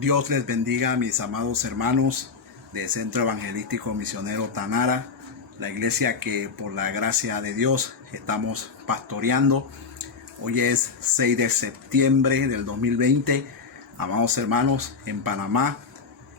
Dios les bendiga, mis amados hermanos del Centro Evangelístico Misionero Tanara, la iglesia que por la gracia de Dios estamos pastoreando. Hoy es 6 de septiembre del 2020. Amados hermanos, en Panamá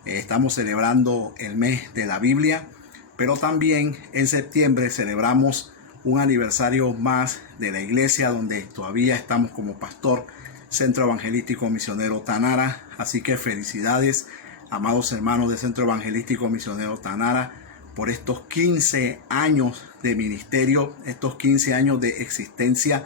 estamos celebrando el mes de la Biblia, pero también en septiembre celebramos un aniversario más de la iglesia donde todavía estamos como pastor Centro Evangelístico Misionero Tanara. Así que felicidades, amados hermanos del Centro Evangelístico Misionero Tanara, por estos 15 años de ministerio, estos 15 años de existencia.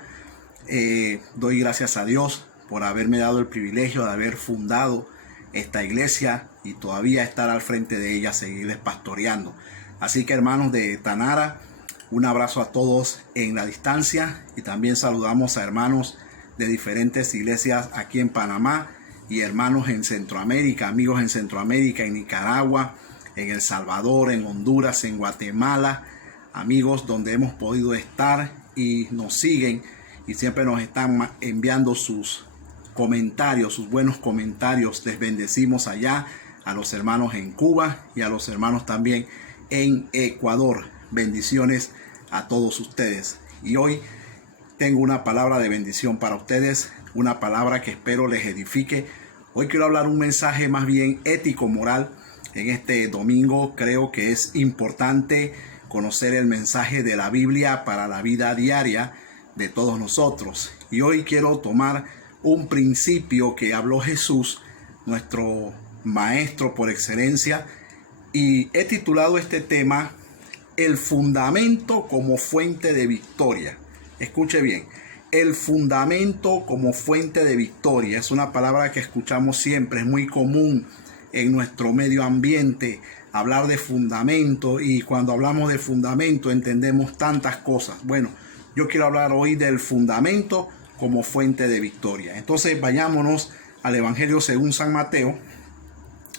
Doy gracias a Dios por haberme dado el privilegio de haber fundado esta iglesia y todavía estar al frente de ella, seguirles pastoreando. Así que, hermanos de Tanara, un abrazo a todos en la distancia, y también saludamos a hermanos de diferentes iglesias aquí en Panamá y hermanos en Centroamérica, amigos en Centroamérica, en Nicaragua, en El Salvador, en Honduras, en Guatemala, amigos donde hemos podido estar y nos siguen y siempre nos están enviando sus comentarios, sus buenos comentarios. Les bendecimos allá, a los hermanos en Cuba y a los hermanos también en Ecuador. Bendiciones a todos ustedes. Y hoy tengo una palabra de bendición para ustedes, una palabra que espero les edifique. Hoy quiero hablar un mensaje más bien ético-moral. En este domingo creo que es importante conocer el mensaje de la Biblia para la vida diaria de todos nosotros. Y hoy quiero tomar un principio que habló Jesús, nuestro maestro por excelencia, y he titulado este tema El fundamento como fuente de victoria. Escuche bien, el fundamento como fuente de victoria es una palabra que escuchamos siempre, es muy común en nuestro medio ambiente hablar de fundamento, y cuando hablamos de fundamento entendemos tantas cosas. Bueno, yo quiero hablar hoy del fundamento como fuente de victoria. Entonces vayámonos al Evangelio según San Mateo,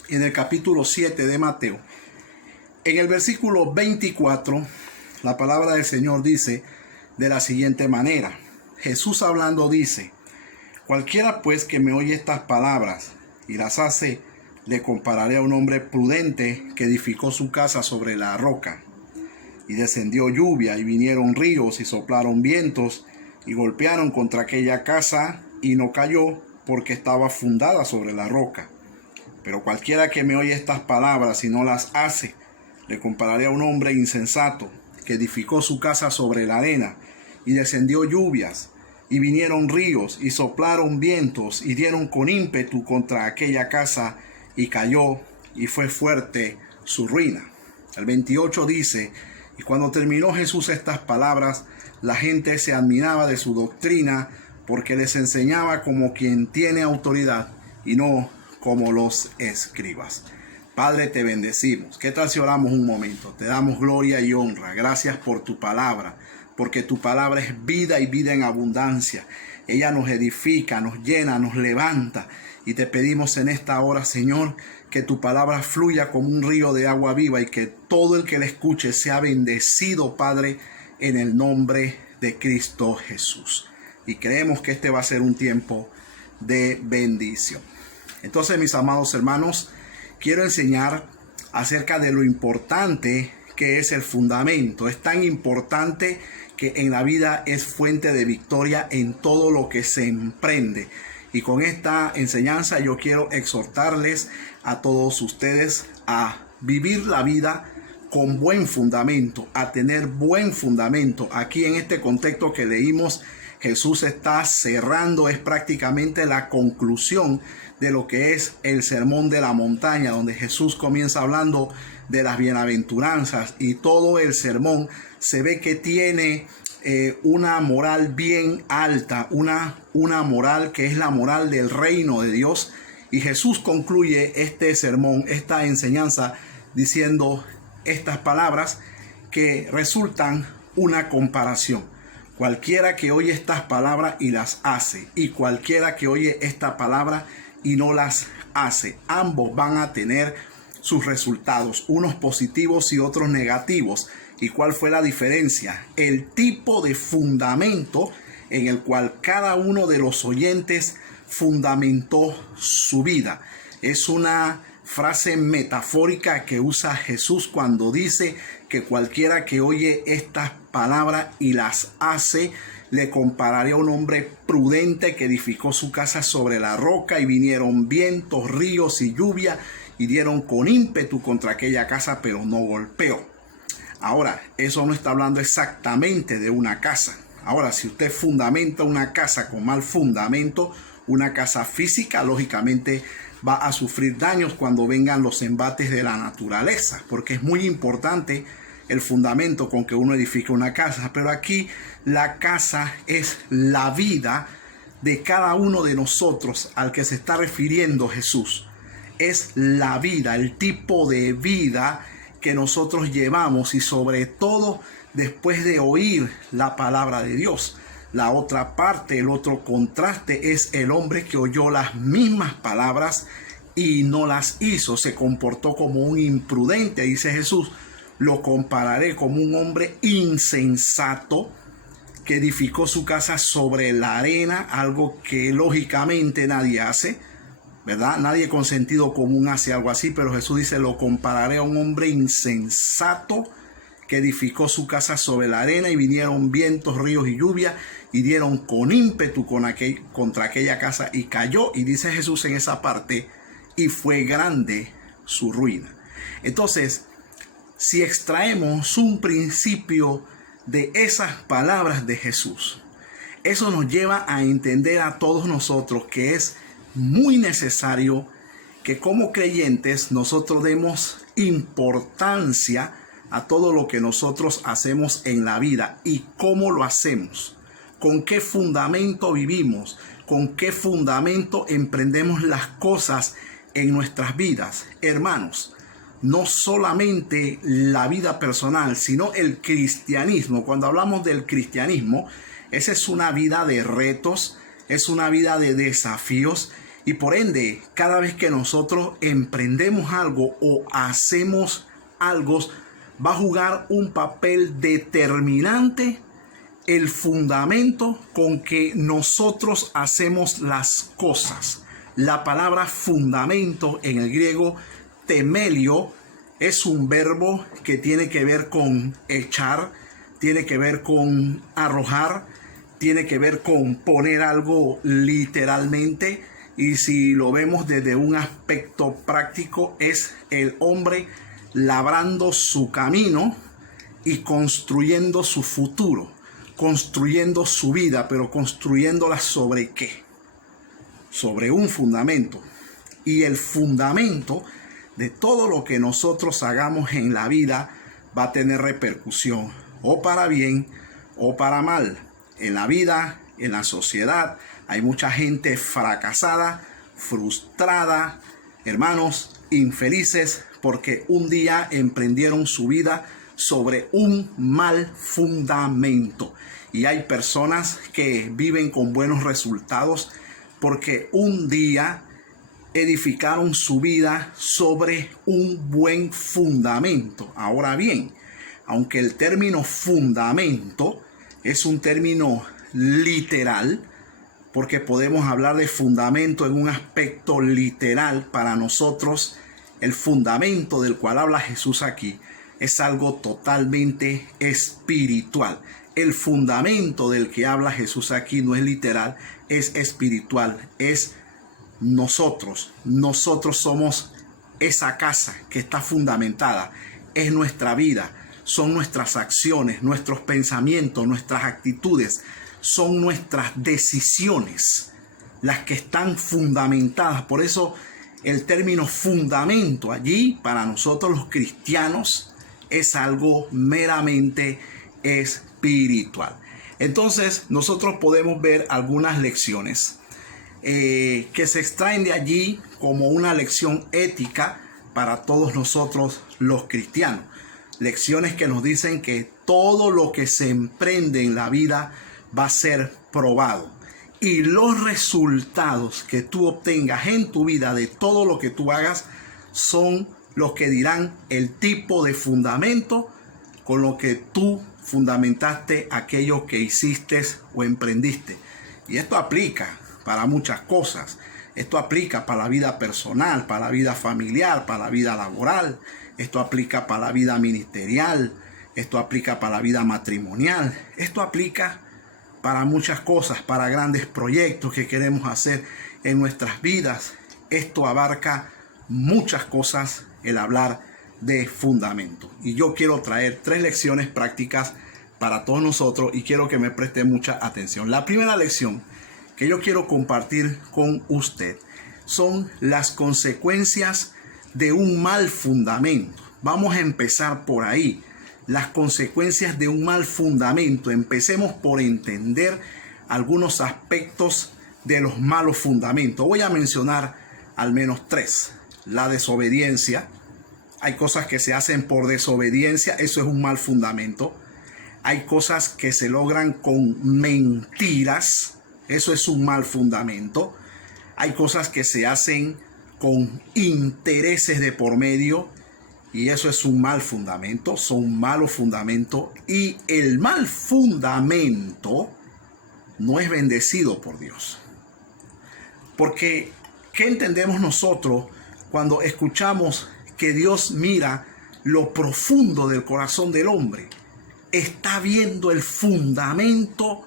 en el capítulo 7 de Mateo. En el versículo 24, la palabra del Señor dice de la siguiente manera. Jesús hablando dice: cualquiera pues que me oye estas palabras y las hace, le compararé a un hombre prudente que edificó su casa sobre la roca. Y descendió lluvia, y vinieron ríos, y soplaron vientos, y golpearon contra aquella casa, y no cayó, porque estaba fundada sobre la roca. Pero cualquiera que me oye estas palabras y no las hace, le compararé a un hombre insensato que edificó su casa sobre la arena. Y descendió lluvias, y vinieron ríos, y soplaron vientos, y dieron con ímpetu contra aquella casa, y cayó, y fue fuerte su ruina. El 28 dice: y cuando terminó Jesús estas palabras, la gente se admiraba de su doctrina, porque les enseñaba como quien tiene autoridad, y no como los escribas. Padre, te bendecimos. ¿Qué tal si oramos un momento? Te damos gloria y honra. Gracias por tu palabra, porque tu palabra es vida y vida en abundancia. Ella nos edifica, nos llena, nos levanta. Y te pedimos en esta hora, Señor, que tu palabra fluya como un río de agua viva, y que todo el que la escuche sea bendecido, Padre, en el nombre de Cristo Jesús. Y creemos que este va a ser un tiempo de bendición. Entonces, mis amados hermanos, quiero enseñar acerca de lo importante que es el fundamento. Es tan importante que en la vida es fuente de victoria en todo lo que se emprende. Y con esta enseñanza yo quiero exhortarles a todos ustedes a vivir la vida con buen fundamento, a tener buen fundamento. Aquí en este contexto que leímos, Jesús está cerrando, es prácticamente la conclusión de lo que es el sermón de la montaña, donde Jesús comienza hablando de las bienaventuranzas, y todo el sermón se ve que tiene una moral bien alta, una moral que es la moral del reino de Dios. Y Jesús concluye este sermón, esta enseñanza, diciendo estas palabras que resultan una comparación. Cualquiera que oye estas palabras y las hace, y cualquiera que oye esta palabra y no las hace, ambos van a tener sus resultados, unos positivos y otros negativos. ¿Y cuál fue la diferencia? El tipo de fundamento en el cual cada uno de los oyentes fundamentó su vida. Es una frase metafórica que usa Jesús cuando dice que cualquiera que oye estas palabras y las hace, le compararé a un hombre prudente que edificó su casa sobre la roca, y vinieron vientos, ríos y lluvia y dieron con ímpetu contra aquella casa, pero no golpeó. Ahora, eso no está hablando exactamente de una casa. Ahora, si usted fundamenta una casa con mal fundamento, una casa física, lógicamente va a sufrir daños cuando vengan los embates de la naturaleza, porque es muy importante el fundamento con que uno edifica una casa. Pero aquí la casa es la vida de cada uno de nosotros al que se está refiriendo Jesús. Es la vida, el tipo de vida que nosotros llevamos, y sobre todo después de oír la palabra de Dios. La otra parte, el otro contraste, es el hombre que oyó las mismas palabras y no las hizo, se comportó como un imprudente. Dice Jesús, lo compararé como un hombre insensato que edificó su casa sobre la arena, algo que lógicamente nadie hace, ¿verdad? Nadie con sentido común hace algo así, pero Jesús dice, lo compararé a un hombre insensato que edificó su casa sobre la arena, y vinieron vientos, ríos y lluvia y dieron con ímpetu contra aquella casa, y cayó. Y dice Jesús en esa parte, y fue grande su ruina. Entonces, si extraemos un principio de esas palabras de Jesús, eso nos lleva a entender a todos nosotros que es muy necesario que como creyentes nosotros demos importancia a todo lo que nosotros hacemos en la vida y cómo lo hacemos, con qué fundamento vivimos, con qué fundamento emprendemos las cosas en nuestras vidas. Hermanos, no solamente la vida personal, sino el cristianismo. Cuando hablamos del cristianismo, esa es una vida de retos, es una vida de desafíos, y por ende, cada vez que nosotros emprendemos algo o hacemos algo, va a jugar un papel determinante el fundamento con que nosotros hacemos las cosas. La palabra fundamento en el griego temelio es un verbo que tiene que ver con echar, tiene que ver con arrojar, tiene que ver con poner algo literalmente, y si lo vemos desde un aspecto práctico, es el hombre labrando su camino y construyendo su futuro, construyendo su vida, pero construyéndola ¿sobre qué? Sobre un fundamento. Y el fundamento de todo lo que nosotros hagamos en la vida va a tener repercusión, o para bien o para mal. En la vida, en la sociedad, hay mucha gente fracasada, frustrada, hermanos, infelices, porque un día emprendieron su vida sobre un mal fundamento. Y hay personas que viven con buenos resultados porque un día edificaron su vida sobre un buen fundamento. Ahora bien, aunque el término fundamento es un término literal, porque podemos hablar de fundamento en un aspecto literal, para nosotros el fundamento del cual habla Jesús aquí es algo totalmente espiritual. El fundamento del que habla Jesús aquí no es literal, es espiritual, es nosotros. Nosotros somos esa casa que está fundamentada, es nuestra vida, son nuestras acciones, nuestros pensamientos, nuestras actitudes, son nuestras decisiones las que están fundamentadas. Por eso el término fundamento allí para nosotros los cristianos es algo meramente espiritual. Entonces nosotros podemos ver algunas lecciones que se extraen de allí como una lección ética para todos nosotros los cristianos. Lecciones que nos dicen que todo lo que se emprende en la vida va a ser probado, y los resultados que tú obtengas en tu vida de todo lo que tú hagas son los que dirán el tipo de fundamento con lo que tú fundamentaste aquello que hiciste o emprendiste. Y esto aplica para muchas cosas. Esto aplica para la vida personal, para la vida familiar, para la vida laboral. Esto aplica para la vida ministerial. Esto aplica para la vida matrimonial. Esto aplica para muchas cosas, para grandes proyectos que queremos hacer en nuestras vidas. Esto abarca muchas cosas, el hablar de fundamento. Y yo quiero traer 3 lecciones prácticas para todos nosotros y quiero que me preste mucha atención. La primera lección que yo quiero compartir con usted son las consecuencias de un mal fundamento. Vamos a empezar por ahí. Las consecuencias de un mal fundamento. Empecemos por entender algunos aspectos de los malos fundamentos. Voy a mencionar al menos 3. La desobediencia. Hay cosas que se hacen por desobediencia. Eso es un mal fundamento. Hay cosas que se logran con mentiras. Eso es un mal fundamento. Hay cosas que se hacen con intereses de por medio. Y eso es un mal fundamento. Son malos fundamentos. Y el mal fundamento no es bendecido por Dios. Porque, ¿qué entendemos nosotros cuando escuchamos que Dios mira lo profundo del corazón del hombre? Está viendo el fundamento,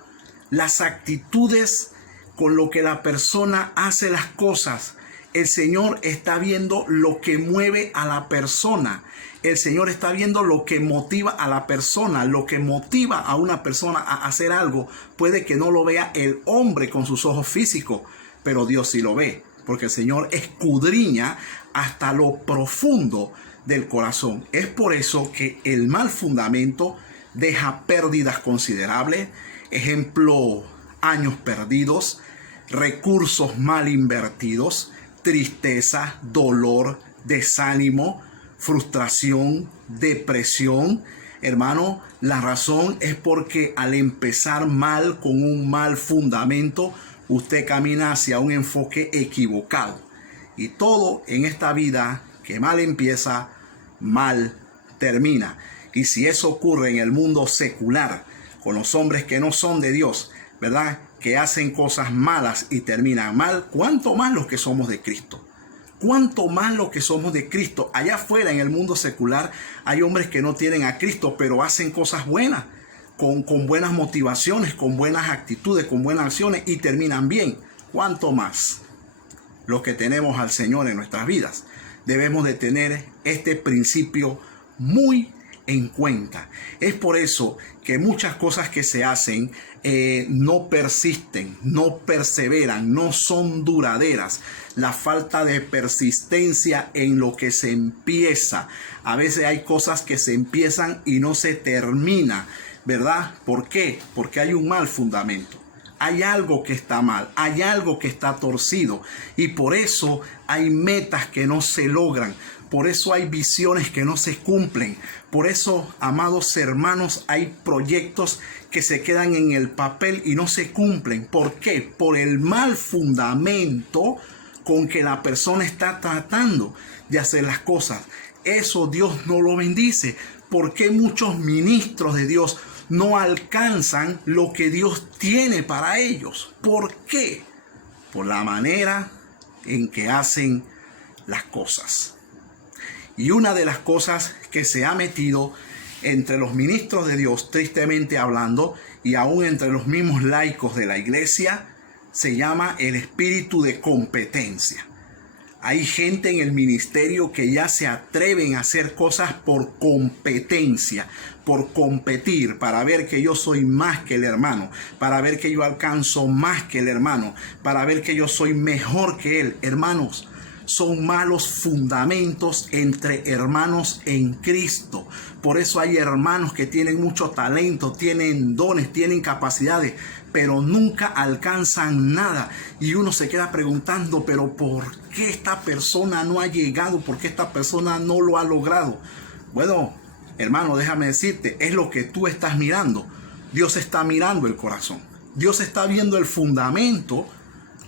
las actitudes con lo que la persona hace las cosas. El Señor está viendo lo que mueve a la persona. El Señor está viendo lo que motiva a la persona. Lo que motiva a una persona a hacer algo puede que no lo vea el hombre con sus ojos físicos, pero Dios sí lo ve, porque el Señor escudriña hasta lo profundo del corazón. Es por eso que el mal fundamento deja pérdidas considerables. Ejemplo, años perdidos, recursos mal invertidos, tristeza, dolor, desánimo, frustración, depresión. Hermano, la razón es porque al empezar mal con un mal fundamento, usted camina hacia un enfoque equivocado. Y todo en esta vida que mal empieza, mal termina. Y si eso ocurre en el mundo secular, con los hombres que no son de Dios, ¿verdad?, que hacen cosas malas y terminan mal, ¿cuánto más los que somos de Cristo? ¿Cuánto más los que somos de Cristo? Allá afuera en el mundo secular hay hombres que no tienen a Cristo, pero hacen cosas buenas, con buenas motivaciones, con buenas actitudes, con buenas acciones y terminan bien. ¿Cuánto más los que tenemos al Señor en nuestras vidas? Debemos de tener este principio muy en cuenta. Es por eso que muchas cosas que se hacen no persisten, no perseveran, no son duraderas. La falta de persistencia en lo que se empieza. A veces hay cosas que se empiezan y no se termina, ¿verdad? ¿Por qué? Porque hay un mal fundamento. Hay algo que está mal, hay algo que está torcido y por eso hay metas que no se logran. Por eso hay visiones que no se cumplen. Por eso, amados hermanos, hay proyectos que se quedan en el papel y no se cumplen. ¿Por qué? Por el mal fundamento con que la persona está tratando de hacer las cosas. Eso Dios no lo bendice. ¿Por qué muchos ministros de Dios no alcanzan lo que Dios tiene para ellos? ¿Por qué? Por la manera en que hacen las cosas. Y una de las cosas que se ha metido entre los ministros de Dios, tristemente hablando, y aún entre los mismos laicos de la iglesia, se llama el espíritu de competencia. Hay gente en el ministerio que ya se atreven a hacer cosas por competencia, por competir, para ver que yo soy más que el hermano, para ver que yo alcanzo más que el hermano, para ver que yo soy mejor que él. Hermanos, son malos fundamentos entre hermanos en Cristo. Por eso hay hermanos que tienen mucho talento, tienen dones, tienen capacidades, pero nunca alcanzan nada. Y uno se queda preguntando, pero ¿por qué esta persona no ha llegado? ¿Por qué esta persona no lo ha logrado? Bueno, hermano, déjame decirte, es lo que tú estás mirando. Dios está mirando el corazón. Dios está viendo el fundamento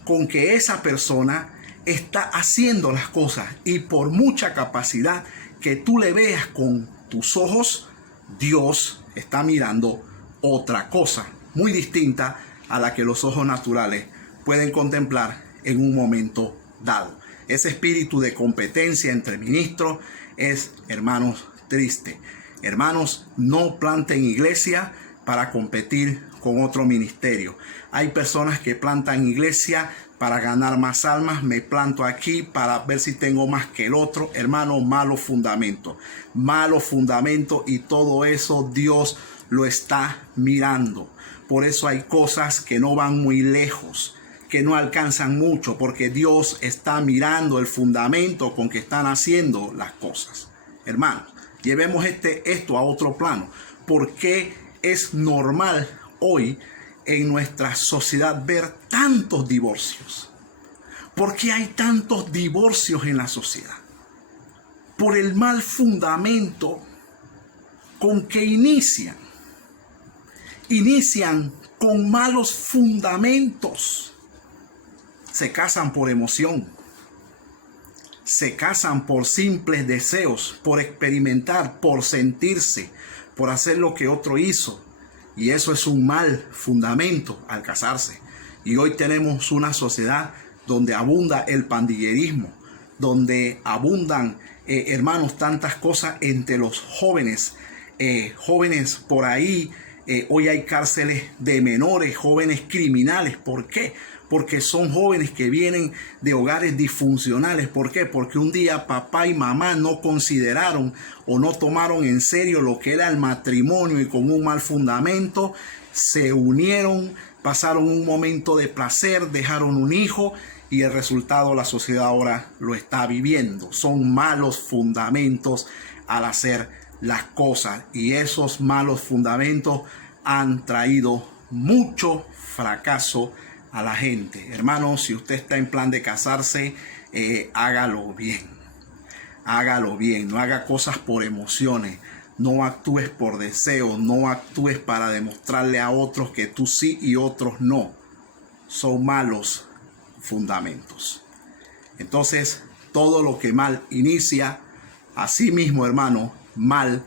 con que esa persona está haciendo las cosas, y por mucha capacidad que tú le veas con tus ojos, Dios está mirando otra cosa muy distinta a la que los ojos naturales pueden contemplar en un momento dado. Ese espíritu de competencia entre ministros es, hermanos, triste. Hermanos, no planten iglesia para competir con otro ministerio. Hay personas que plantan iglesia para ganar más almas. Me planto aquí para ver si tengo más que el otro. Hermano, malo fundamento, y todo eso Dios lo está mirando. Por eso hay cosas que no van muy lejos, que no alcanzan mucho, porque Dios está mirando el fundamento con que están haciendo las cosas. Hermanos, llevemos esto a otro plano. ¿Por qué es normal hoy en nuestra sociedad ver tantos divorcios? ¿Por qué hay tantos divorcios en la sociedad? Por el mal fundamento con que inician. Inician con malos fundamentos. Se casan por emoción. Se casan por simples deseos, por experimentar, por sentirse, por hacer lo que otro hizo. Y eso es un mal fundamento al casarse. Y hoy tenemos una sociedad donde abunda el pandillerismo, donde abundan, hermanos, tantas cosas entre los jóvenes. Jóvenes por ahí, hoy hay cárceles de menores, jóvenes criminales. ¿Por qué? Porque son jóvenes que vienen de hogares disfuncionales. ¿Por qué? Porque un día papá y mamá no consideraron o no tomaron en serio lo que era el matrimonio y con un mal fundamento se unieron, pasaron un momento de placer, dejaron un hijo y el resultado la sociedad ahora lo está viviendo. Son malos fundamentos al hacer las cosas y esos malos fundamentos han traído mucho fracaso a la gente. Hermanos, si usted está en plan de casarse, hágalo bien. Hágalo bien, no haga cosas por emociones, no actúes por deseo, no actúes para demostrarle a otros que tú sí y otros no. Son malos fundamentos. Entonces, todo lo que mal inicia, así mismo, hermano, mal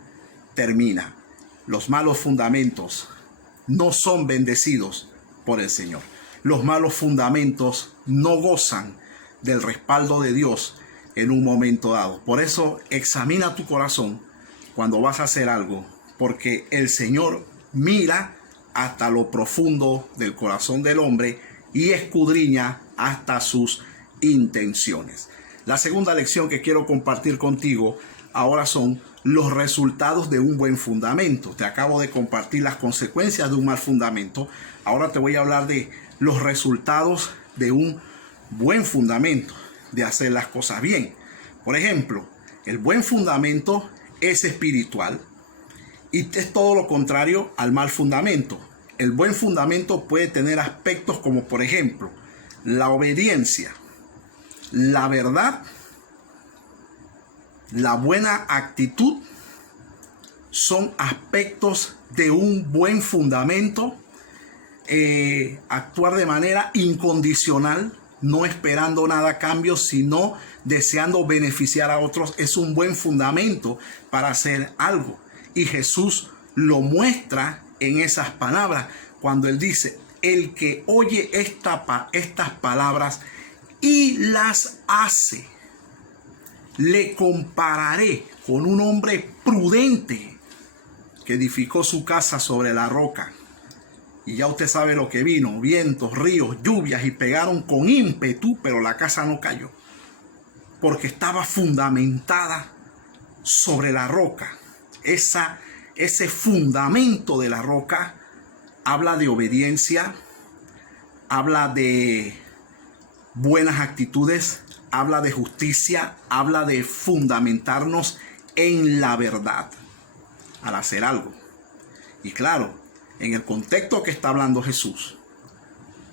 termina. Los malos fundamentos no son bendecidos por el Señor. Los malos fundamentos no gozan del respaldo de Dios en un momento dado. Por eso examina tu corazón cuando vas a hacer algo, porque el Señor mira hasta lo profundo del corazón del hombre y escudriña hasta sus intenciones. La segunda lección que quiero compartir contigo ahora son los resultados de un buen fundamento. Te acabo de compartir las consecuencias de un mal fundamento. Ahora te voy a hablar de los resultados de un buen fundamento, de hacer las cosas bien. Por ejemplo, el buen fundamento es espiritual y es todo lo contrario al mal fundamento. El buen fundamento puede tener aspectos como, por ejemplo, la obediencia, la verdad, la buena actitud. Son aspectos de un buen fundamento. Actuar de manera incondicional, no esperando nada a cambio, sino deseando beneficiar a otros, es un buen fundamento para hacer algo. Y Jesús lo muestra en esas palabras cuando él dice: el que oye estas palabras y las hace, le compararé con un hombre prudente que edificó su casa sobre la roca. Y ya usted sabe lo que vino: vientos, ríos, lluvias, y pegaron con ímpetu, pero la casa no cayó, porque estaba fundamentada sobre la roca. Ese fundamento de la roca habla de obediencia, habla de buenas actitudes, habla de justicia, habla de fundamentarnos en la verdad al hacer algo. Y claro, en el contexto que está hablando Jesús,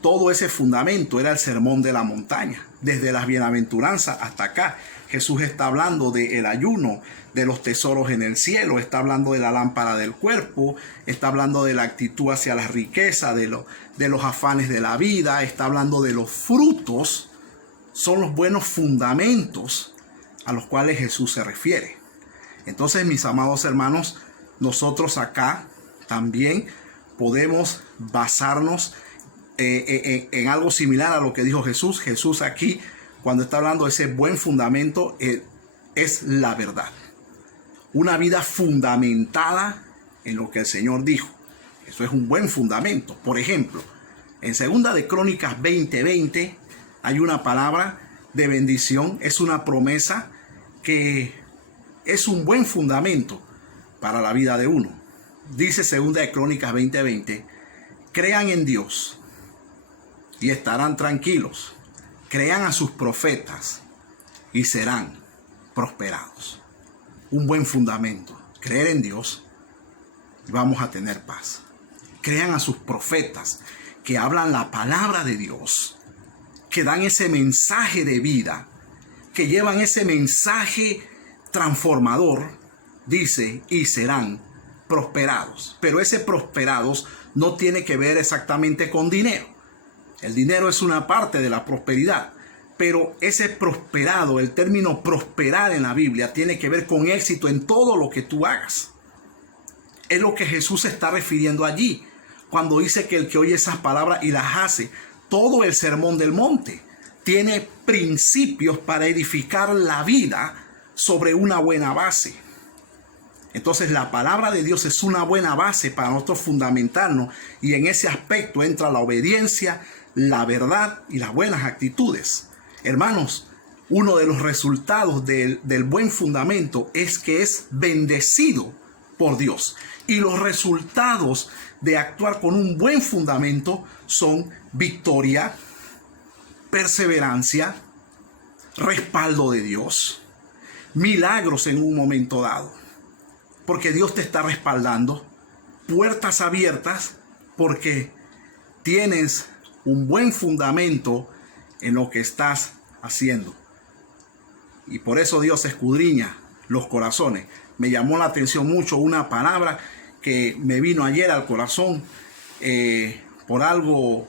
todo ese fundamento era el sermón de la montaña. Desde las bienaventuranzas hasta acá, Jesús está hablando del ayuno, de los tesoros en el cielo, está hablando de la lámpara del cuerpo, está hablando de la actitud hacia la riqueza, de los afanes de la vida, está hablando de los frutos. Son los buenos fundamentos a los cuales Jesús se refiere. Entonces, mis amados hermanos, nosotros acá también podemos basarnos en algo similar a lo que dijo Jesús. Jesús aquí, cuando está hablando de ese buen fundamento, es la verdad. Una vida fundamentada en lo que el Señor dijo. Eso es un buen fundamento. Por ejemplo, en 2 de Crónicas 20:20 hay una palabra de bendición. Es una promesa que es un buen fundamento para la vida de uno. Dice 2 de Crónicas 20:20: crean en Dios y estarán tranquilos. Crean a sus profetas y serán prosperados. Un buen fundamento. Creer en Dios y vamos a tener paz. Crean a sus profetas que hablan la palabra de Dios, que dan ese mensaje de vida, que llevan ese mensaje transformador, dice, y serán prosperados. Pero ese prosperados no tiene que ver exactamente con dinero. El dinero es una parte de la prosperidad, pero ese prosperado, el término prosperar en la Biblia, tiene que ver con éxito en todo lo que tú hagas. Es lo que Jesús se está refiriendo allí, cuando dice que el que oye esas palabras y las hace. Todo el sermón del monte tiene principios para edificar la vida sobre una buena base. Entonces la palabra de Dios es una buena base para nosotros fundamentarnos, y en ese aspecto entra la obediencia, la verdad y las buenas actitudes. Hermanos, uno de los resultados del buen fundamento es que es bendecido por Dios. Y los resultados de actuar con un buen fundamento son victoria, perseverancia, respaldo de Dios, milagros en un momento dado, porque Dios te está respaldando, puertas abiertas, porque tienes un buen fundamento en lo que estás haciendo. Y por eso Dios escudriña los corazones. Me llamó la atención mucho una palabra que me vino ayer al corazón por algo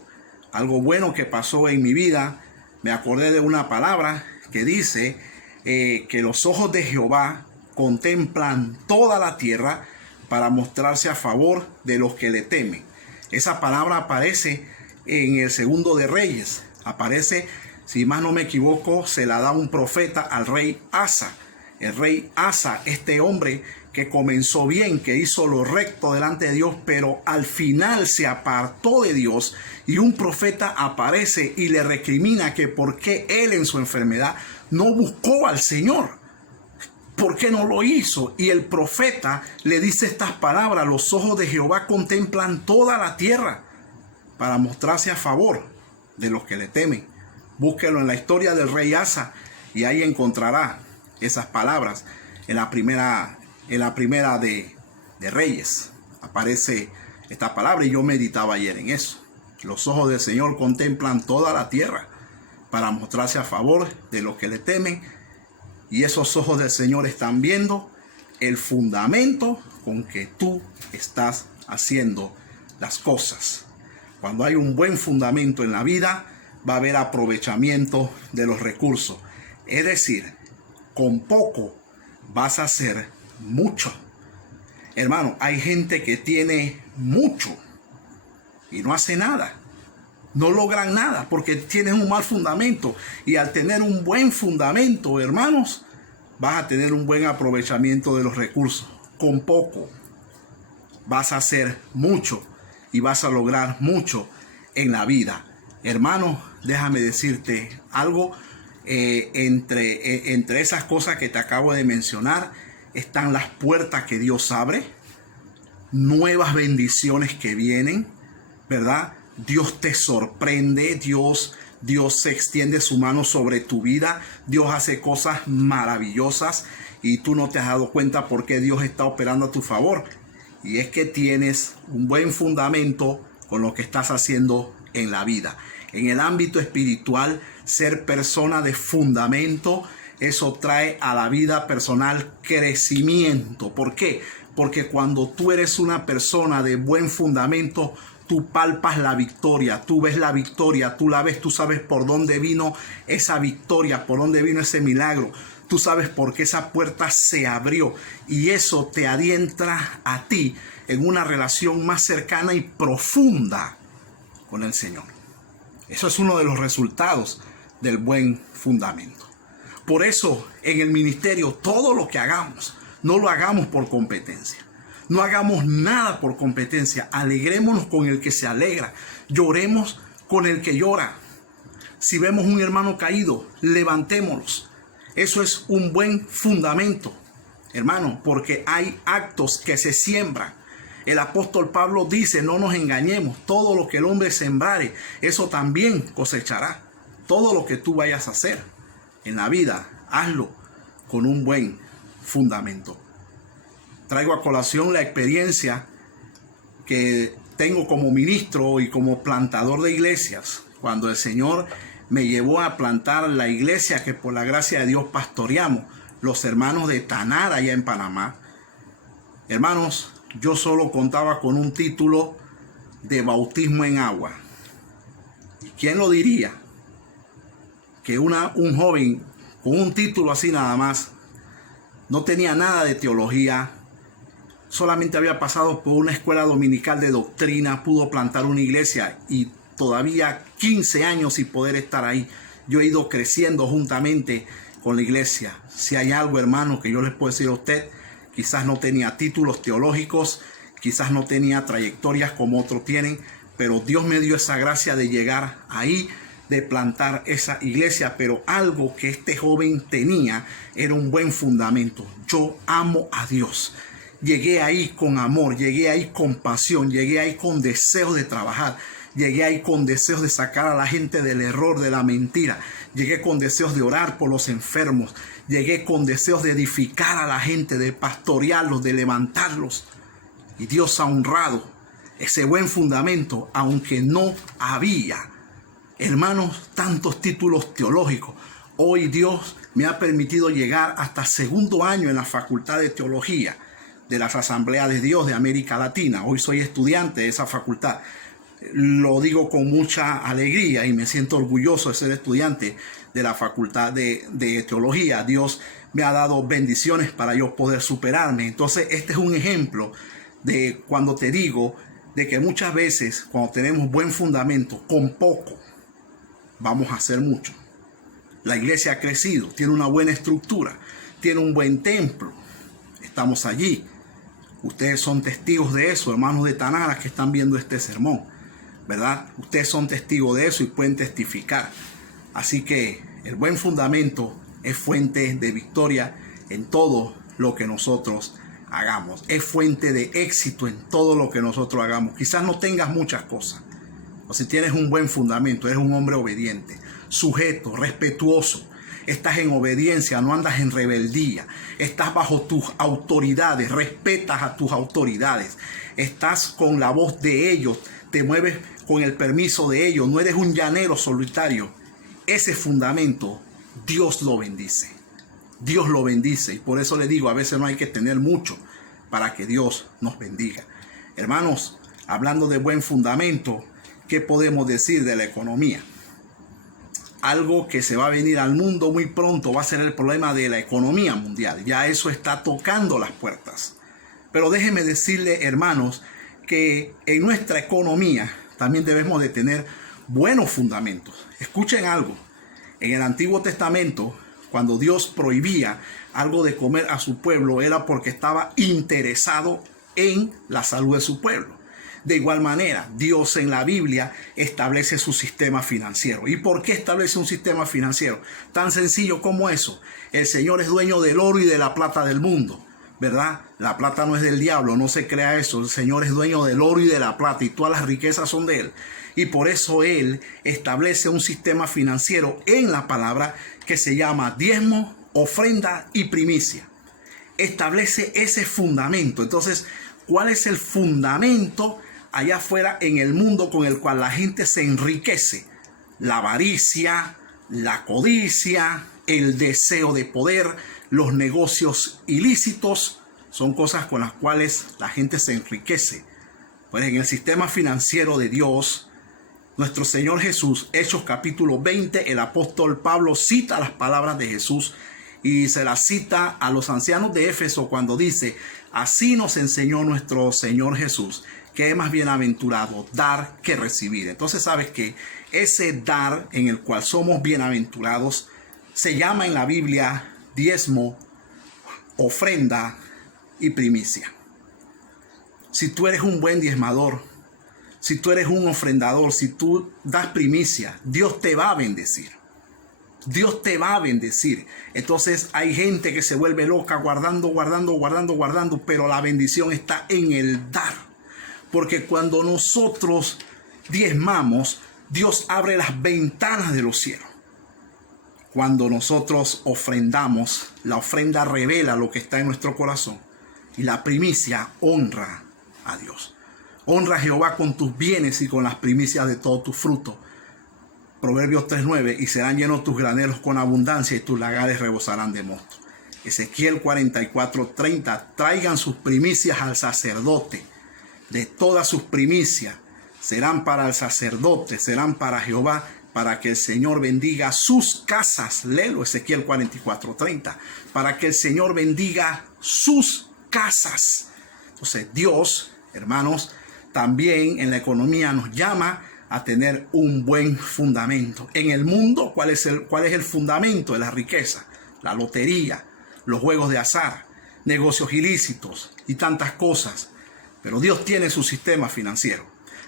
bueno que pasó en mi vida. Me acordé de una palabra que dice que los ojos de Jehová contemplan toda la tierra para mostrarse a favor de los que le temen. Esa palabra aparece en el 2 de Reyes. Aparece, si más no me equivoco, se la da un profeta al rey Asa. El rey Asa, este hombre que comenzó bien, que hizo lo recto delante de Dios, pero al final se apartó de Dios, y un profeta aparece y le recrimina que por qué él en su enfermedad no buscó al Señor. ¿Por qué no lo hizo? Y el profeta le dice estas palabras: los ojos de Jehová contemplan toda la tierra para mostrarse a favor de los que le temen. Búsquelo en la historia del rey Asa y ahí encontrará esas palabras. En la primera de Reyes aparece esta palabra, y yo meditaba ayer en eso. Los ojos del Señor contemplan toda la tierra para mostrarse a favor de los que le temen. Y esos ojos del Señor están viendo el fundamento con que tú estás haciendo las cosas. Cuando hay un buen fundamento en la vida, va a haber aprovechamiento de los recursos. Es decir, con poco vas a hacer mucho. Hermano, hay gente que tiene mucho y no hace nada. No logran nada porque tienen un mal fundamento. Y al tener un buen fundamento, hermanos, vas a tener un buen aprovechamiento de los recursos. Con poco vas a hacer mucho y vas a lograr mucho en la vida. Hermano, déjame decirte algo. Entre esas cosas que te acabo de mencionar están las puertas que Dios abre, nuevas bendiciones que vienen, ¿verdad? Dios te sorprende, Dios se extiende su mano sobre tu vida, Dios hace cosas maravillosas y tú no te has dado cuenta por qué Dios está operando a tu favor. Y es que tienes un buen fundamento con lo que estás haciendo en la vida. En el ámbito espiritual, ser persona de fundamento, eso trae a la vida personal crecimiento. ¿Por qué? Porque cuando tú eres una persona de buen fundamento, tú palpas la victoria, tú ves la victoria, tú la ves, tú sabes por dónde vino esa victoria, por dónde vino ese milagro. Tú sabes por qué esa puerta se abrió, y eso te adentra a ti en una relación más cercana y profunda con el Señor. Eso es uno de los resultados del buen fundamento. Por eso en el ministerio todo lo que hagamos, no lo hagamos por competencia. No hagamos nada por competencia. Alegrémonos con el que se alegra. Lloremos con el que llora. Si vemos un hermano caído, levantémoslos. Eso es un buen fundamento, hermano, porque hay actos que se siembran. El apóstol Pablo dice, no nos engañemos, todo lo que el hombre sembrare, eso también cosechará. Todo lo que tú vayas a hacer en la vida, hazlo con un buen fundamento. Traigo a colación la experiencia que tengo como ministro y como plantador de iglesias, cuando el Señor me llevó a plantar la iglesia que por la gracia de Dios pastoreamos, los hermanos de Tanara allá en Panamá. Hermanos, yo solo contaba con un título de bautismo en agua. ¿Y quién lo diría? Que un joven con un título así nada más, no tenía nada de teología, solamente había pasado por una escuela dominical de doctrina, pudo plantar una iglesia y todavía 15 años sin poder estar ahí. Yo he ido creciendo juntamente con la iglesia. Si hay algo, hermano, que yo les puedo decir a usted, quizás no tenía títulos teológicos, quizás no tenía trayectorias como otros tienen, pero Dios me dio esa gracia de llegar ahí, de plantar esa iglesia. Pero algo que este joven tenía era un buen fundamento. Yo amo a Dios. Llegué ahí con amor, llegué ahí con pasión, llegué ahí con deseos de trabajar, llegué ahí con deseos de sacar a la gente del error, de la mentira, llegué con deseos de orar por los enfermos, llegué con deseos de edificar a la gente, de pastorearlos, de levantarlos. Y Dios ha honrado ese buen fundamento, aunque no había, hermanos, tantos títulos teológicos. Hoy Dios me ha permitido llegar hasta segundo año en la Facultad de Teología de las Asambleas de Dios de América Latina. Hoy soy estudiante de esa facultad. Lo digo con mucha alegría y me siento orgulloso de ser estudiante de la Facultad de Teología. Dios me ha dado bendiciones para yo poder superarme. Entonces, este es un ejemplo de cuando te digo de que muchas veces cuando tenemos buen fundamento, con poco vamos a hacer mucho. La iglesia ha crecido, tiene una buena estructura, tiene un buen templo. Estamos allí. Ustedes son testigos de eso, hermanos de Tanara que están viendo este sermón, ¿verdad? Ustedes son testigos de eso y pueden testificar. Así que el buen fundamento es fuente de victoria en todo lo que nosotros hagamos. Es fuente de éxito en todo lo que nosotros hagamos. Quizás no tengas muchas cosas, o si tienes un buen fundamento, eres un hombre obediente, sujeto, respetuoso. Estás en obediencia, no andas en rebeldía. Estás bajo tus autoridades, respetas a tus autoridades. Estás con la voz de ellos, te mueves con el permiso de ellos. No eres un llanero solitario. Ese fundamento, Dios lo bendice. Dios lo bendice. Y por eso le digo, a veces no hay que tener mucho para que Dios nos bendiga. Hermanos, hablando de buen fundamento, ¿qué podemos decir de la economía? Algo que se va a venir al mundo muy pronto va a ser el problema de la economía mundial. Ya eso está tocando las puertas. Pero déjenme decirle, hermanos, que en nuestra economía también debemos de tener buenos fundamentos. Escuchen algo. En el Antiguo Testamento, cuando Dios prohibía algo de comer a su pueblo, era porque estaba interesado en la salud de su pueblo. De igual manera, Dios en la Biblia establece su sistema financiero. ¿Y por qué establece un sistema financiero? Tan sencillo como eso. El Señor es dueño del oro y de la plata del mundo, ¿verdad? La plata no es del diablo, no se crea eso. El Señor es dueño del oro y de la plata y todas las riquezas son de Él. Y por eso Él establece un sistema financiero en la palabra que se llama diezmo, ofrenda y primicia. Establece ese fundamento. Entonces, ¿cuál es el fundamento allá afuera en el mundo con el cual la gente se enriquece? La avaricia, la codicia, el deseo de poder, los negocios ilícitos, son cosas con las cuales la gente se enriquece. Pues en el sistema financiero de Dios, nuestro Señor Jesús, Hechos capítulo 20, el apóstol Pablo cita las palabras de Jesús y se las cita a los ancianos de Éfeso cuando dice: así nos enseñó nuestro Señor Jesús, que es más bienaventurado dar que recibir. Entonces sabes que ese dar en el cual somos bienaventurados se llama en la Biblia diezmo, ofrenda y primicia. Si tú eres un buen diezmador, si tú eres un ofrendador, si tú das primicia, Dios te va a bendecir. Dios te va a bendecir. Entonces hay gente que se vuelve loca guardando, pero la bendición está en el dar. Porque cuando nosotros diezmamos, Dios abre las ventanas de los cielos. Cuando nosotros ofrendamos, la ofrenda revela lo que está en nuestro corazón. Y la primicia honra a Dios. Honra a Jehová con tus bienes y con las primicias de todo tu fruto. Proverbios 3:9, y serán llenos tus graneros con abundancia y tus lagares rebosarán de mosto. Ezequiel 44:30, traigan sus primicias al sacerdote. De todas sus primicias serán para el sacerdote, serán para Jehová, para que el Señor bendiga sus casas. Léelo, Ezequiel 44:30, para que el Señor bendiga sus casas. Entonces Dios, hermanos, también en la economía nos llama a tener un buen fundamento. En el mundo, ¿cuál es el fundamento de la riqueza? La lotería, los juegos de azar, negocios ilícitos y tantas cosas. Pero Dios tiene su sistema financiero.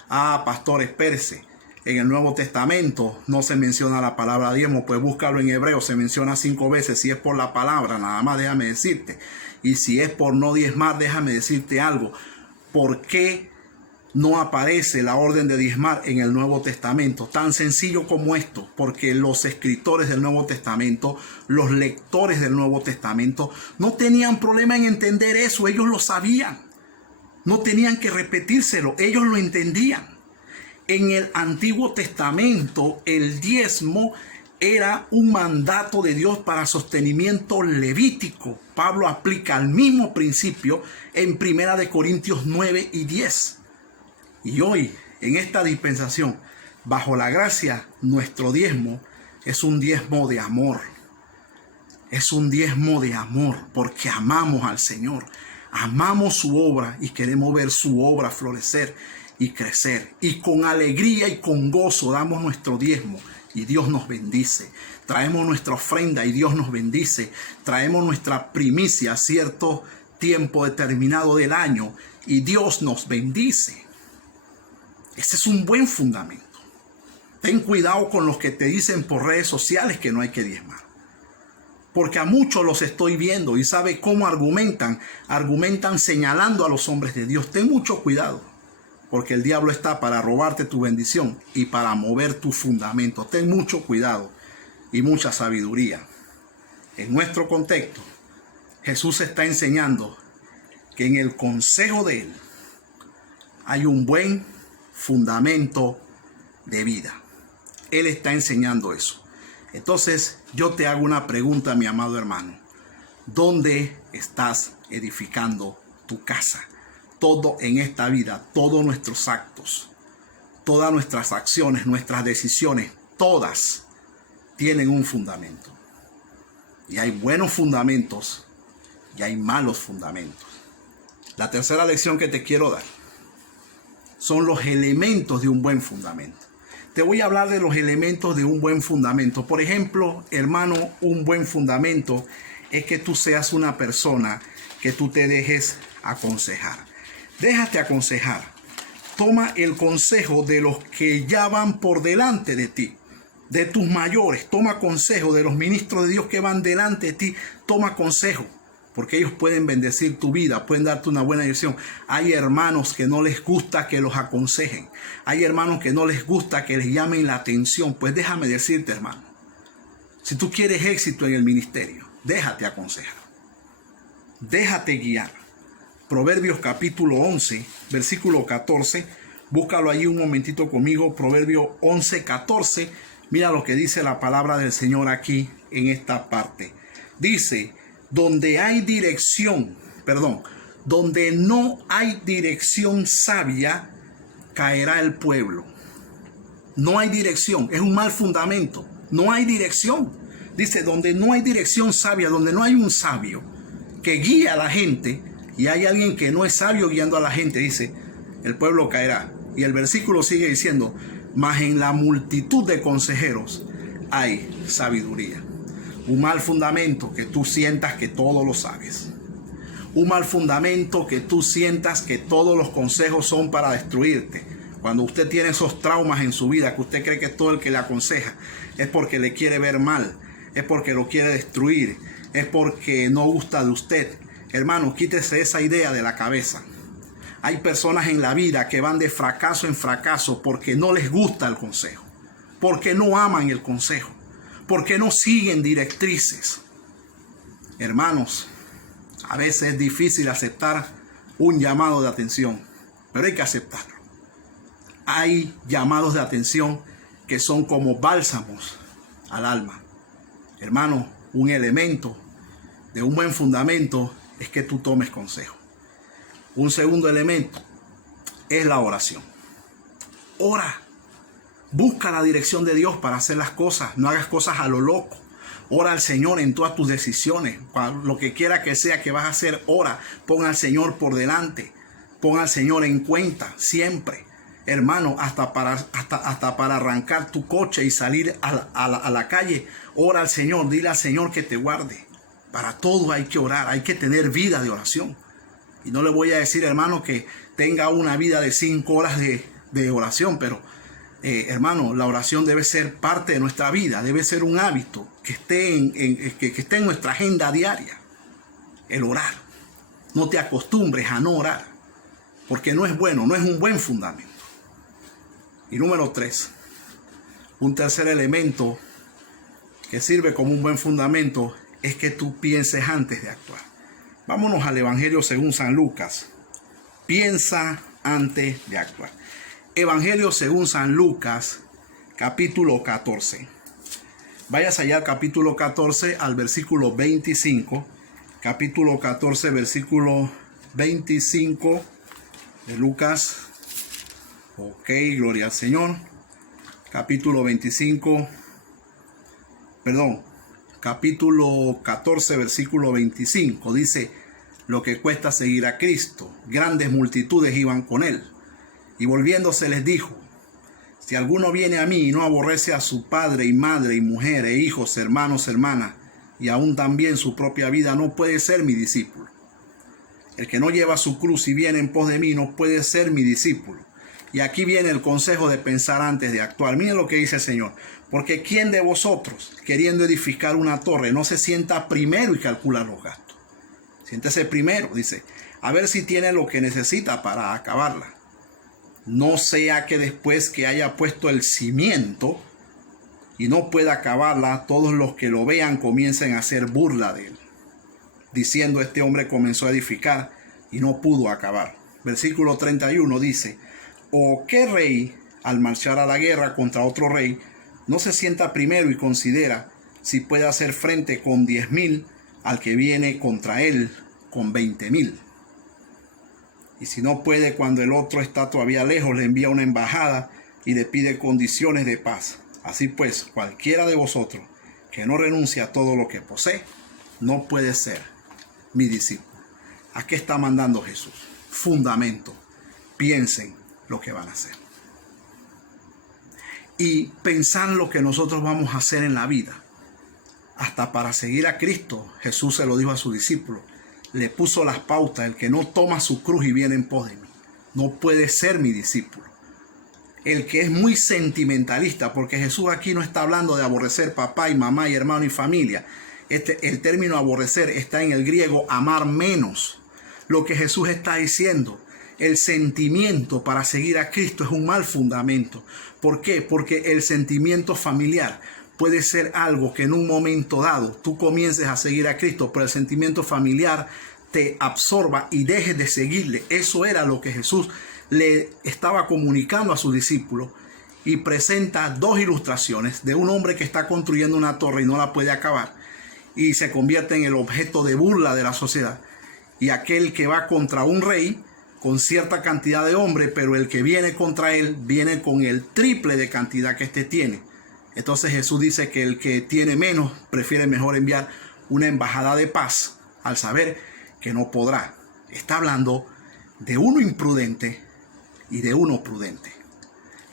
Pastor, espérese. En el Nuevo Testamento no se menciona la palabra diezmo, pues búscalo en hebreo, se menciona 5 veces. Si es por la palabra, nada más déjame decirte. Y si es por no diezmar, déjame decirte algo. ¿Por qué no aparece la orden de diezmar en el Nuevo Testamento? Tan sencillo como esto, porque los escritores del Nuevo Testamento, los lectores del Nuevo Testamento, no tenían problema en entender eso. Ellos lo sabían. No tenían que repetírselo, ellos lo entendían. En el Antiguo Testamento, el diezmo era un mandato de Dios para sostenimiento levítico. Pablo aplica el mismo principio en 1 Corintios 9 y 10. Y hoy, en esta dispensación, bajo la gracia, nuestro diezmo es un diezmo de amor. Es un diezmo de amor porque amamos al Señor. Amamos su obra y queremos ver su obra florecer y crecer. Y con alegría y con gozo damos nuestro diezmo y Dios nos bendice. Traemos nuestra ofrenda y Dios nos bendice. Traemos nuestra primicia a cierto tiempo determinado del año y Dios nos bendice. Ese es un buen fundamento. Ten cuidado con los que te dicen por redes sociales que no hay que diezmar. Porque a muchos los estoy viendo y sabe cómo argumentan. Argumentan señalando a los hombres de Dios. Ten mucho cuidado. Porque el diablo está para robarte tu bendición y para mover tu fundamento. Ten mucho cuidado y mucha sabiduría. En nuestro contexto, Jesús está enseñando que en el consejo de Él hay un buen fundamento de vida. Él está enseñando eso. Entonces yo te hago una pregunta, mi amado hermano. ¿Dónde estás edificando tu casa? Todo en esta vida, todos nuestros actos, todas nuestras acciones, nuestras decisiones, todas tienen un fundamento. Y hay buenos fundamentos y hay malos fundamentos. La tercera lección que te quiero dar son los elementos de un buen fundamento. Te voy a hablar de los elementos de un buen fundamento. Por ejemplo, hermano, un buen fundamento es que tú seas una persona que tú te dejes aconsejar. Déjate aconsejar. Toma el consejo de los que ya van por delante de ti, de tus mayores. Toma consejo de los ministros de Dios que van delante de ti. Toma consejo, porque ellos pueden bendecir tu vida, pueden darte una buena dirección. Hay hermanos que no les gusta que los aconsejen. Hay hermanos que no les gusta que les llamen la atención. Pues déjame decirte, hermano, si tú quieres éxito en el ministerio, déjate aconsejar. Déjate guiar. Proverbios capítulo 11, versículo 14. Búscalo ahí un momentito conmigo. Proverbios 11, 14. Mira lo que dice la palabra del Señor aquí en esta parte. Dice: donde no hay dirección sabia, caerá el pueblo. No hay dirección, es un mal fundamento. No hay dirección. Dice, donde no hay dirección sabia, donde no hay un sabio que guía a la gente, y hay alguien que no es sabio guiando a la gente, dice, el pueblo caerá. Y el versículo sigue diciendo, mas en la multitud de consejeros hay sabiduría. Un mal fundamento, que tú sientas que todo lo sabes. Un mal fundamento, que tú sientas que todos los consejos son para destruirte. Cuando usted tiene esos traumas en su vida, que usted cree que todo el que le aconseja es porque le quiere ver mal, es porque lo quiere destruir, es porque no gusta de usted. Hermano, quítese esa idea de la cabeza. Hay personas en la vida que van de fracaso en fracaso porque no les gusta el consejo, porque no aman el consejo, porque no siguen directrices. Hermanos, a veces es difícil aceptar un llamado de atención, pero hay que aceptarlo. Hay llamados de atención que son como bálsamos al alma. Hermano, un elemento de un buen fundamento es que tú tomes consejo. Un segundo elemento es la oración. Ora. Busca la dirección de Dios para hacer las cosas. No hagas cosas a lo loco. Ora al Señor en todas tus decisiones. Lo que quiera que sea que vas a hacer, ora. Pon al Señor por delante. Pon al Señor en cuenta siempre. Hermano, hasta para arrancar tu coche y salir a la calle, ora al Señor. Dile al Señor que te guarde. Para todo hay que orar. Hay que tener vida de oración. Y no le voy a decir, hermano, que tenga una vida de 5 horas de oración, pero hermano, la oración debe ser parte de nuestra vida, debe ser un hábito que esté en nuestra agenda diaria. El orar. No te acostumbres a no orar, porque no es bueno, no es un buen fundamento. Y número 3, un tercer elemento que sirve como un buen fundamento es que tú pienses antes de actuar. Vámonos al Evangelio según San Lucas. Piensa antes de actuar. Evangelio según San Lucas, capítulo 14. Vayas allá al capítulo 14, al versículo 25. Capítulo 14, versículo 25 de Lucas. Ok, gloria al Señor. Capítulo 25. Capítulo 14, versículo 25. Dice, lo que cuesta seguir a Cristo. Grandes multitudes iban con él. Y volviéndose les dijo, si alguno viene a mí y no aborrece a su padre y madre y mujer e hijos, hermanos, hermanas, y aún también su propia vida, no puede ser mi discípulo. El que no lleva su cruz y viene en pos de mí no puede ser mi discípulo. Y aquí viene el consejo de pensar antes de actuar. Miren lo que dice el Señor. Porque ¿quién de vosotros, queriendo edificar una torre, no se sienta primero y calcula los gastos? Siéntese primero, dice, a ver si tiene lo que necesita para acabarla. No sea que después que haya puesto el cimiento y no pueda acabarla, todos los que lo vean comiencen a hacer burla de él. Diciendo, este hombre comenzó a edificar y no pudo acabar. Versículo 31 dice, ¿o qué rey, al marchar a la guerra contra otro rey, no se sienta primero y considera si puede hacer frente con 10,000 al que viene contra él con 20,000? Y si no puede, cuando el otro está todavía lejos, le envía una embajada y le pide condiciones de paz. Así pues, cualquiera de vosotros que no renuncie a todo lo que posee, no puede ser mi discípulo. ¿A qué está mandando Jesús? Fundamento. Piensen lo que van a hacer. Y pensar lo que nosotros vamos a hacer en la vida. Hasta para seguir a Cristo, Jesús se lo dijo a sus discípulos. Le puso las pautas, el que no toma su cruz y viene en pos de mí, no puede ser mi discípulo. El que es muy sentimentalista, porque Jesús aquí no está hablando de aborrecer papá y mamá y hermano y familia. El término aborrecer está en el griego amar menos. Lo que Jesús está diciendo, el sentimiento para seguir a Cristo es un mal fundamento. ¿Por qué? Porque el sentimiento familiar puede ser algo que en un momento dado tú comiences a seguir a Cristo, pero el sentimiento familiar te absorba y dejes de seguirle. Eso era lo que Jesús le estaba comunicando a sus discípulos, y presenta 2 ilustraciones de un hombre que está construyendo una torre y no la puede acabar y se convierte en el objeto de burla de la sociedad, y aquel que va contra un rey con cierta cantidad de hombres, pero el que viene contra él viene con el triple de cantidad que éste tiene. Entonces Jesús dice que el que tiene menos prefiere mejor enviar una embajada de paz al saber que no podrá. Está hablando de uno imprudente y de uno prudente.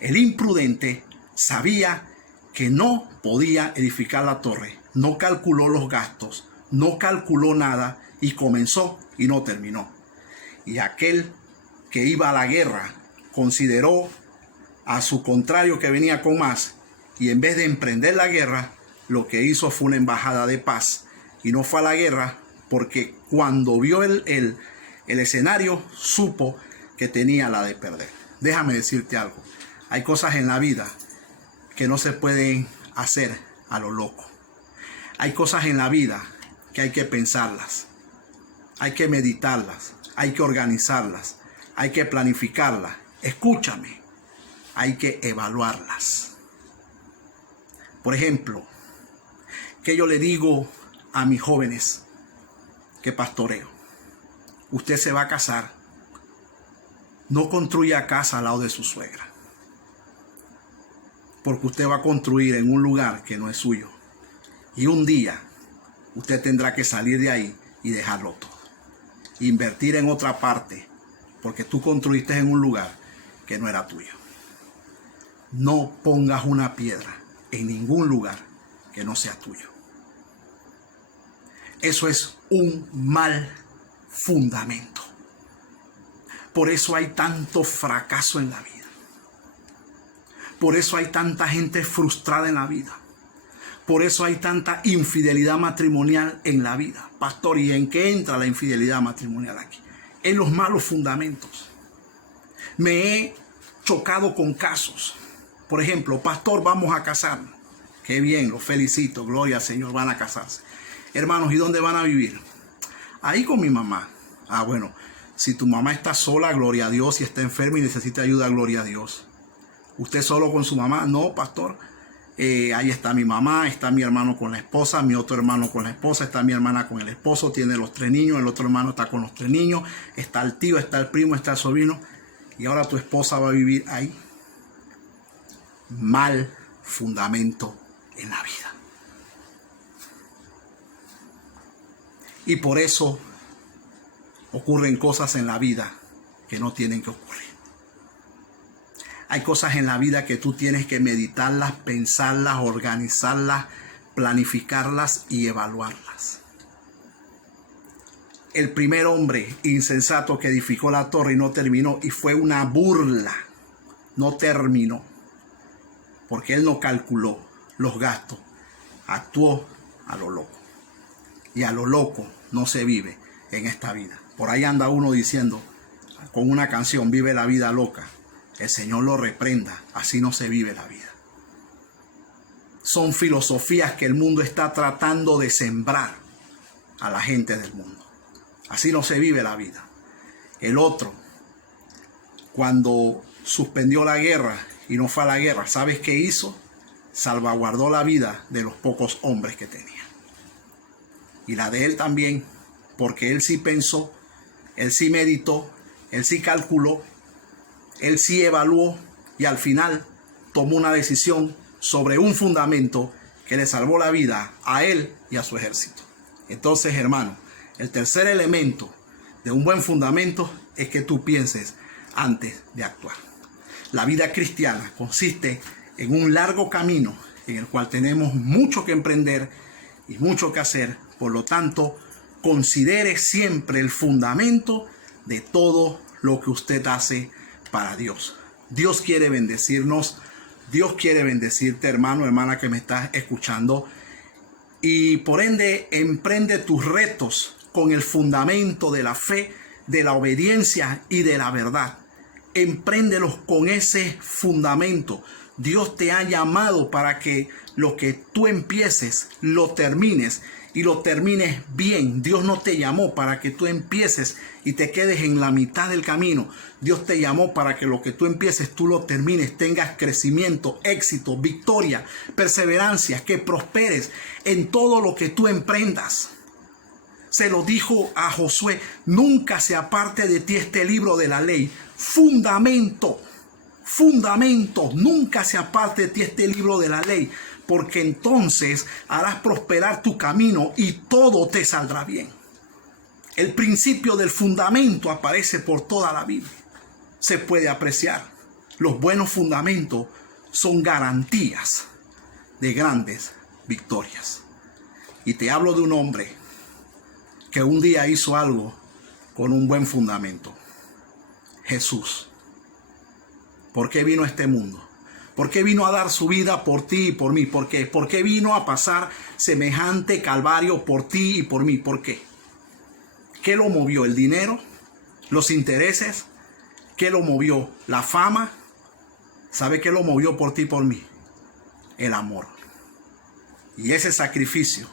El imprudente sabía que no podía edificar la torre, no calculó los gastos, no calculó nada y comenzó y no terminó. Y aquel que iba a la guerra consideró a su contrario que venía con más, y en vez de emprender la guerra, lo que hizo fue una embajada de paz y no fue a la guerra, porque cuando vio el escenario supo que tenía la de perder. Déjame decirte algo, hay cosas en la vida que no se pueden hacer a lo loco. Hay cosas en la vida que hay que pensarlas, hay que meditarlas, hay que organizarlas, hay que planificarlas. Escúchame, hay que evaluarlas. Por ejemplo, ¿qué yo le digo a mis jóvenes que pastoreo? Usted se va a casar, no construya casa al lado de su suegra, porque usted va a construir en un lugar que no es suyo. Y un día usted tendrá que salir de ahí y dejarlo todo. Invertir en otra parte, porque tú construiste en un lugar que no era tuyo. No pongas una piedra en ningún lugar que no sea tuyo. Eso es un mal fundamento. Por eso hay tanto fracaso en la vida. Por eso hay tanta gente frustrada en la vida. Por eso hay tanta infidelidad matrimonial en la vida. Pastor, ¿y en qué entra la infidelidad matrimonial aquí? En los malos fundamentos. Me he chocado con casos. Por ejemplo, pastor, vamos a casarnos. Qué bien, los felicito, gloria al Señor, van a casarse. Hermanos, ¿y dónde van a vivir? Ahí con mi mamá. Ah, bueno, si tu mamá está sola, gloria a Dios. Si está enferma y necesita ayuda, gloria a Dios. ¿Usted solo con su mamá? No, pastor. Ahí está mi mamá, está mi hermano con la esposa, mi otro hermano con la esposa, está mi hermana con el esposo, tiene los 3 niños, el otro hermano está con los 3 niños, está el tío, está el primo, está el sobrino, y ahora tu esposa va a vivir ahí. Mal fundamento en la vida. Y por eso ocurren cosas en la vida que no tienen que ocurrir. Hay cosas en la vida que tú tienes que meditarlas, pensarlas, organizarlas, planificarlas y evaluarlas. El primer hombre insensato que edificó la torre y no terminó, y fue una burla, no terminó, porque él no calculó los gastos, actuó a lo loco. Y a lo loco no se vive en esta vida. Por ahí anda uno diciendo con una canción, vive la vida loca. El Señor lo reprenda, así no se vive la vida. Son filosofías que el mundo está tratando de sembrar a la gente del mundo. Así no se vive la vida. El otro, cuando suspendió la guerra y no fue a la guerra, ¿sabes qué hizo? Salvaguardó la vida de los pocos hombres que tenía. Y la de él también, porque él sí pensó, él sí meditó, él sí calculó, él sí evaluó y al final tomó una decisión sobre un fundamento que le salvó la vida a él y a su ejército. Entonces, hermano, el tercer elemento de un buen fundamento es que tú pienses antes de actuar. La vida cristiana consiste en un largo camino en el cual tenemos mucho que emprender y mucho que hacer. Por lo tanto, considere siempre el fundamento de todo lo que usted hace para Dios. Dios quiere bendecirnos. Dios quiere bendecirte, hermano, hermana que me estás escuchando. Y por ende, emprende tus retos con el fundamento de la fe, de la obediencia y de la verdad. Empréndelos con ese fundamento. Dios te ha llamado para que lo que tú empieces, lo termines. Y lo termines bien. Dios no te llamó para que tú empieces y te quedes en la mitad del camino. Dios te llamó para que lo que tú empieces, tú lo termines, tengas crecimiento, éxito, victoria, perseverancia, que prosperes en todo lo que tú emprendas. Se lo dijo a Josué, nunca se aparte de ti este libro de la ley. Fundamento, nunca se aparte de ti este libro de la ley. Porque entonces harás prosperar tu camino y todo te saldrá bien. El principio del fundamento aparece por toda la Biblia. se puede apreciar. Los buenos fundamentos son garantías de grandes victorias. Y te hablo de un hombre que un día hizo algo con un buen fundamento. Jesús. ¿Por qué vino a este mundo? ¿Por qué vino a dar su vida por ti y por mí? ¿Por qué? ¿Por qué vino a pasar semejante calvario por ti y por mí? ¿Por qué? ¿Qué lo movió? ¿El dinero? ¿Los intereses? ¿Qué lo movió? ¿La fama? ¿Sabe qué lo movió por ti y por mí? El amor. Y ese sacrificio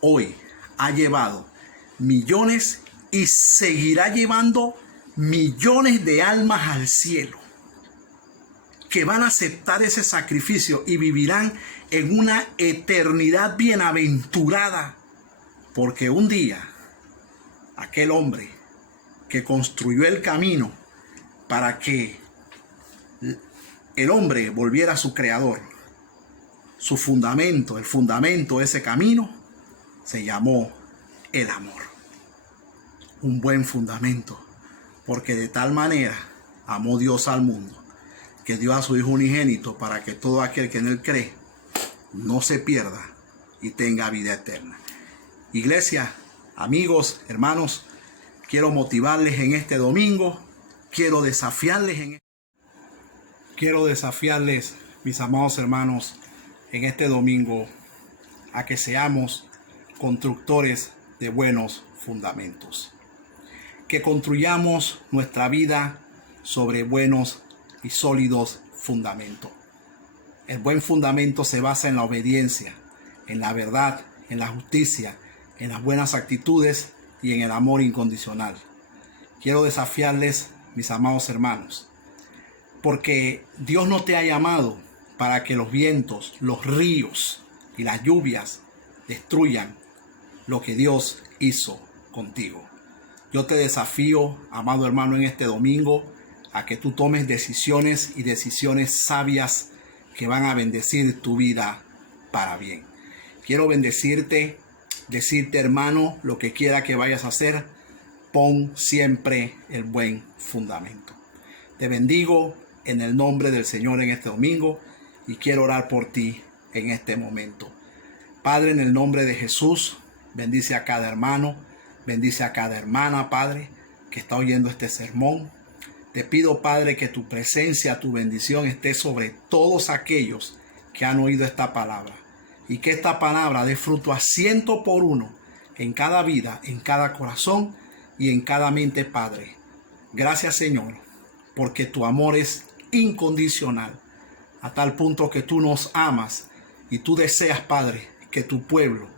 hoy ha llevado millones y seguirá llevando millones de almas al cielo, que van a aceptar ese sacrificio y vivirán en una eternidad bienaventurada, porque un día aquel hombre que construyó el camino para que el hombre volviera a su creador, su fundamento, el fundamento de ese camino se llamó el amor. Un buen fundamento, porque de tal manera amó Dios al mundo, que dio a su Hijo unigénito para que todo aquel que en él cree no se pierda y tenga vida eterna. Iglesia, amigos, hermanos, quiero motivarles en este domingo, quiero desafiarles, mis amados hermanos, en este domingo, a que seamos constructores de buenos fundamentos. Que construyamos nuestra vida sobre buenos y sólidos fundamentos. El buen fundamento se basa en la obediencia, en la verdad, en la justicia, en las buenas actitudes y en el amor incondicional. Quiero desafiarles, mis amados hermanos, porque Dios no te ha llamado para que los vientos, los ríos y las lluvias destruyan lo que Dios hizo contigo. Yo te desafío, amado hermano, en este domingo, a que tú tomes decisiones y decisiones sabias que van a bendecir tu vida para bien. Quiero bendecirte, decirte, hermano, lo que quiera que vayas a hacer, pon siempre el buen fundamento. Te bendigo en el nombre del Señor en este domingo y quiero orar por ti en este momento. Padre, en el nombre de Jesús, bendice a cada hermano, bendice a cada hermana, Padre, que está oyendo este sermón. Te pido, Padre, que tu presencia, tu bendición esté sobre todos aquellos que han oído esta palabra. Y que esta palabra dé fruto a 100 por 1 en cada vida, en cada corazón y en cada mente, Padre. Gracias, Señor, porque tu amor es incondicional, a tal punto que tú nos amas y tú deseas, Padre, que tu pueblo,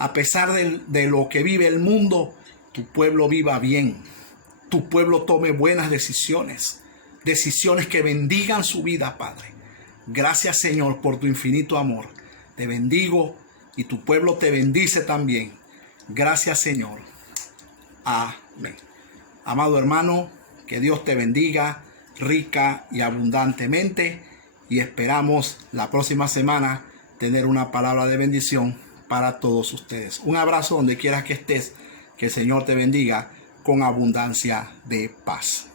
a pesar de lo que vive el mundo, tu pueblo viva bien. Tu pueblo tome buenas decisiones, decisiones que bendigan su vida, Padre. Gracias, Señor, por tu infinito amor. Te bendigo y tu pueblo te bendice también. Gracias, Señor. Amén. Amado hermano, que Dios te bendiga rica y abundantemente y esperamos la próxima semana tener una palabra de bendición para todos ustedes. Un abrazo donde quieras que estés. Que el Señor te bendiga con abundancia de paz.